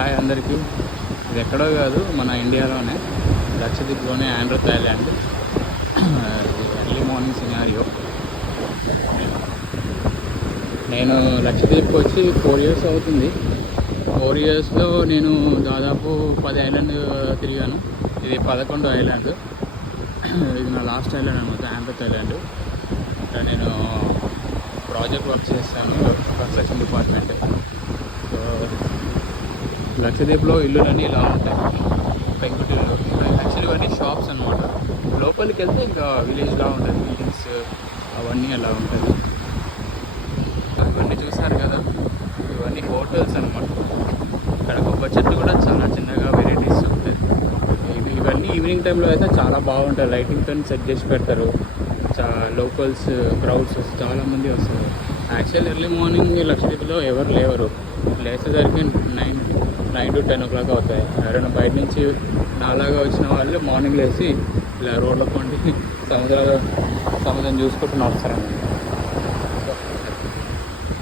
Hi అందరికీ. ఇది ఎక్కడో కాదు, మన ఇండియాలోనే లక్షద్వీప్లోనే ఆండ్రూత్ ఐలాండ్. Early morning scenario. నేను లక్షద్వీప్కి వచ్చి 4 years అవుతుంది. 4 yearsలో నేను దాదాపు 10 ఐలాండ్ తిరిగాను. ఇది 11వ ఐలాండ్. ఇది నా లాస్ట్ ఐలాండ్ అనమాట, ఆండ్రూత్ ఐలాండ్. ఇక్కడ నేను ప్రాజెక్ట్ వర్క్ చేస్తాను, కన్స్ట్రక్షన్ డిపార్ట్మెంట్. సో లక్షద్వీప్లో ఇల్లులన్నీ ఇలా ఉంటాయి, పెంకుటిల్లు. యాక్చువల్లీ ఇవన్నీ షాప్స్ అనమాట. లోపలికి వెళ్తే ఇంకా విలేజ్లా ఉంటుంది, బిల్డింగ్స్ అవన్నీ అలా ఉంటుంది. ఇవన్నీ చూసారు కదా, ఇవన్నీ హోటల్స్ అనమాట. ఇక్కడ కొబ్బరి చెట్లు కూడా చాలా చిన్నగా వెరైటీస్ ఉంటాయి. ఇవన్నీ ఈవినింగ్ టైంలో అయితే చాలా బాగుంటాయి, లైటింగ్తో సెట్ చేసి పెడతారు. లోకల్స్ క్రౌడ్స్ చాలామంది వస్తారు. యాక్చువల్ ఎర్లీ మార్నింగ్ లక్షద్వీప్లో ఎవరు లేవరు. లేచేసరికి 9 to 10 o'clock అవుతాయి. ఎవరైనా బయట నుంచి నాలాగా వచ్చిన వాళ్ళు మార్నింగ్ లేచి ఇలా రోడ్ల కొండి సముద్రం చూసుకుంటూ వస్తారన్నమాట.